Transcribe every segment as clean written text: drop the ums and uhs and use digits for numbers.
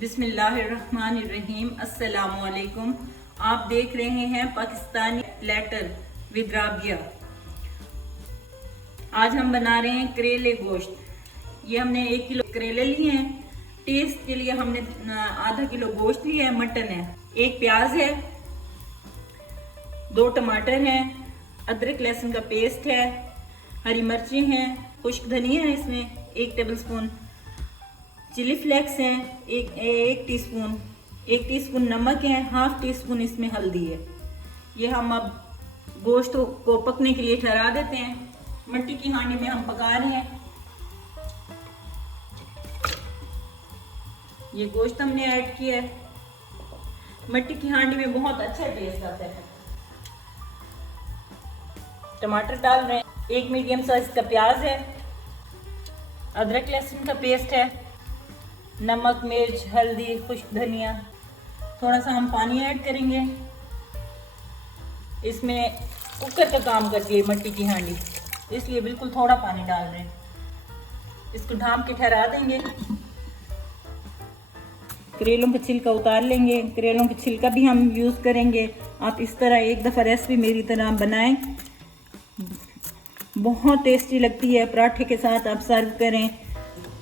बिस्मिल्लाहिर्रहमानिर्रहीम। अस्सलामुअलैकुम। आप देख रहे हैं पाकिस्तानी प्लेटर विद राबिया। आज हम बना रहे हैं करेले गोश्त। ये हमने 1 किलो करेले लिए हैं। टेस्ट के लिए हमने आधा किलो गोश्त लिया है, मटन है, 1 प्याज है, 2 टमाटर हैं, अदरक लहसुन का पेस्ट है, हरी मिर्ची हैं, खुश्क धनिया है, इसमें 1 टेबलस्पून, चिली फ्लेक्स हैं, एक टीस्पून, 1 टीस्पून नमक है, हाफ टी स्पून इसमें हल्दी है। ये हम अब गोश्त को पकने के लिए ठहरा देते हैं। मिट्टी की हांडी में हम पका रहे हैं। ये गोश्त हमने ऐड किया है। मिट्टी की हांडी में बहुत अच्छा टेस्ट आता है। टमाटर डाल रहे हैं, 1 मीडियम साइज का प्याज है, अदरक लहसुन का पेस्ट है, नमक, मिर्च, हल्दी, खुश्क धनिया। थोड़ा सा हम पानी ऐड करेंगे। इसमें कुकर का काम करती है मिट्टी की हांडी, इसलिए बिल्कुल थोड़ा पानी डाल रहे हैं। इसको ढाँप के ठहरा देंगे। करेलों का छिलका उतार लेंगे। करेलों का छिलका भी हम यूज़ करेंगे। आप इस तरह एक दफ़ा रेसिपी मेरी तरह बनाएं, बहुत टेस्टी लगती है। पराठे के साथ आप सर्व करें।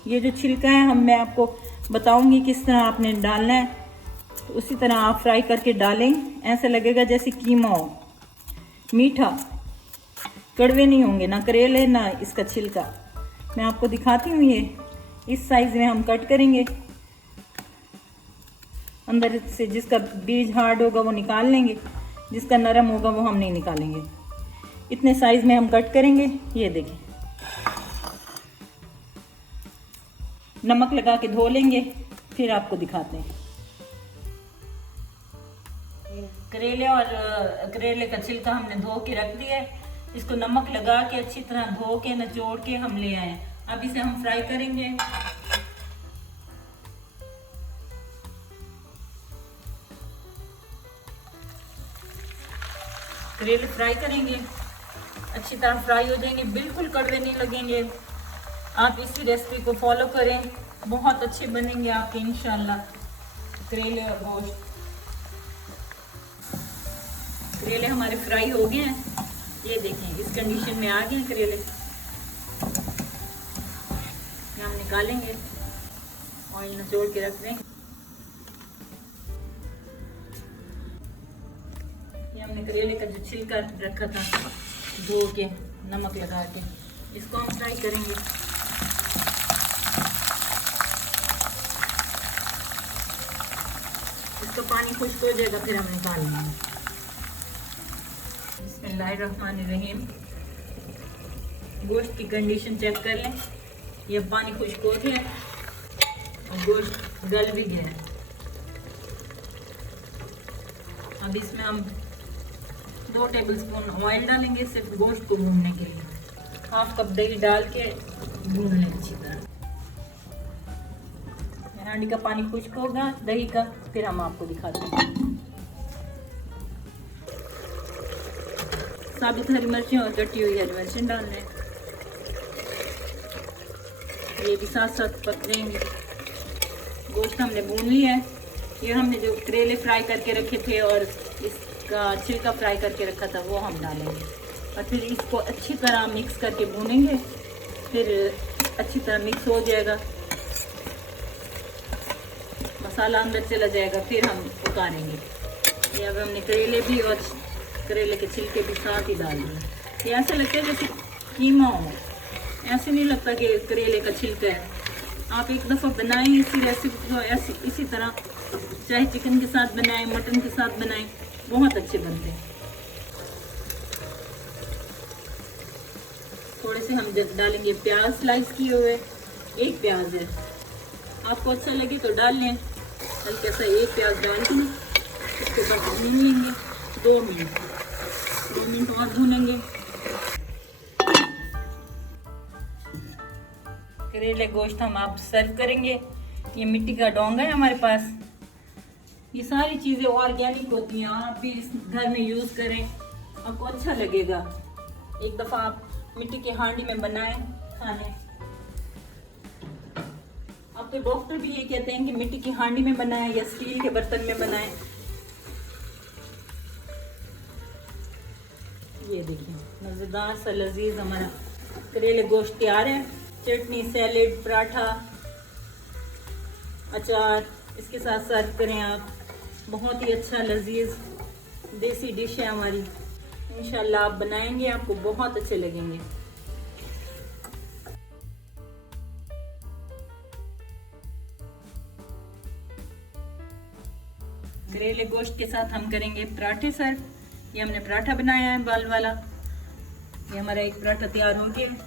ये जो छिलका है मैं आपको बताऊंगी किस तरह आपने डालना है, तो उसी तरह आप फ्राई करके डालें। ऐसा लगेगा जैसे कीमा हो, मीठा, कड़वे नहीं होंगे ना करेले ना इसका छिलका। मैं आपको दिखाती हूँ। ये इस साइज़ में हम कट करेंगे। अंदर से जिसका बीज हार्ड होगा वो निकाल लेंगे, जिसका नरम होगा वो हम नहीं निकालेंगे। इतने साइज़ में हम कट करेंगे। ये देखें, नमक लगा के धो लेंगे, फिर आपको दिखाते हैं। करेले और करेले का छिलका हमने धो के रख दिया है। इसको नमक लगा के अच्छी तरह धो के निचोड़ के हम ले आए। अब इसे हम फ्राई करेंगे। करेले फ्राई करेंगे, अच्छी तरह फ्राई हो जाएंगे, बिल्कुल कड़वे नहीं लगेंगे। आप इसी रेसिपी को फॉलो करें, बहुत अच्छे बनेंगे आपके इंशाल्लाह करेले और गोश्त। करेले हमारे फ्राई हो गए हैं। ये देखें, इस कंडीशन में आ गए करेले। हम निकालेंगे, ऑयल निचोड़ के रख दें। ये हमने करेले का जो छिलका रखा था धो के नमक लगा के, इसको हम फ्राई करेंगे। इसका पानी खुश्क हो जाएगा, फिर हम निकाल लेंगे। बिस्मिल्लाहिर्रहमानिर्रहीम। गोश्त की कंडीशन चेक कर लें। ये पानी खुश्क हो गया और गोश्त गल भी गया है। अब इसमें हम 2 टेबलस्पून ऑयल डालेंगे, सिर्फ गोश्त को भूनने के लिए। हाफ कप दही डाल के भून लें अच्छी तरह। हांडी का पानी खुश्क होगा दही का, फिर हम आपको दिखाते हैं। साबुत हरी मिर्चें और कटी हुई हरी मिर्चें डाल लें। ये भी साथ साथ पक जाएंगे। गोश्त हमने भून लिया है। ये हमने जो करेले फ्राई करके रखे थे और इसका छिलका फ्राई करके रखा था वो हम डालेंगे और फिर इसको अच्छी तरह मिक्स करके भूनेंगे। फिर अच्छी तरह मिक्स हो जाएगा, मसाला अंदर चला जाएगा, फिर हम उतारेंगे। ये अब हमने करेले भी और करेले के छिलके भी साथ ही डाल दिए। ये ऐसा लगता है जैसे कीमा हो, ऐसे नहीं लगता कि करेले का छिलका है। आप एक दफ़ा बनाएं इसी रेसिपी को, ऐसी इसी तरह, चाहे चिकन के साथ बनाएं, मटन के साथ बनाएं, बहुत अच्छे बनते हैं। थोड़े से हम डालेंगे प्याज स्लाइस किए हुए। 1 प्याज है, आपको अच्छा लगे तो डाल लें। हल्का सा 1 प्याज डाल के इसके ऊपर भून लेंगे 2 मिनट और भूनेंगे। करेले गोश्त हम आप सर्व करेंगे। ये मिट्टी का डोंगा है हमारे पास। ये सारी चीज़ें ऑर्गेनिक होती हैं, आप भी इस घर में यूज़ करें, आपको अच्छा लगेगा। एक दफ़ा आप मिट्टी की हांडी में बनाएं खाने। अब तो डॉक्टर भी ये कहते हैं कि मिट्टी की हांडी में बनाएं या स्टील के बर्तन में बनाएं। ये देखिए मज़ेदार सा लजीज हमारा करेले गोश्त तैयार है। चटनी, सैलेड, पराठा, अचार इसके साथ सर्व करें आप। बहुत ही अच्छा लजीज देसी डिश है हमारी। इंशाल्लाह आप बनाएंगे, आपको बहुत अच्छे लगेंगे। करेले गोश्त के साथ हम करेंगे पराठे सर्व। ये हमने पराठा बनाया है बाल वाला। ये हमारा एक पराठा तैयार हो गया।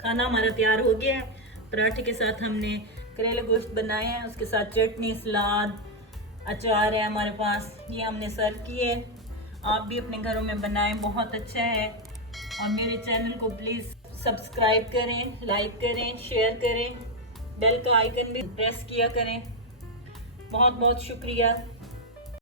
खाना हमारा तैयार हो गया है। पराठे के साथ हमने करेले गोश्त बनाए हैं, उसके साथ चटनी, सलाद, अचार है हमारे पास। ये हमने सर्व किए। आप भी अपने घरों में बनाएं, बहुत अच्छा है। और मेरे चैनल को प्लीज़ सब्सक्राइब करें, लाइक करें, शेयर करें, बेल का आइकन भी प्रेस किया करें। बहुत बहुत शुक्रिया।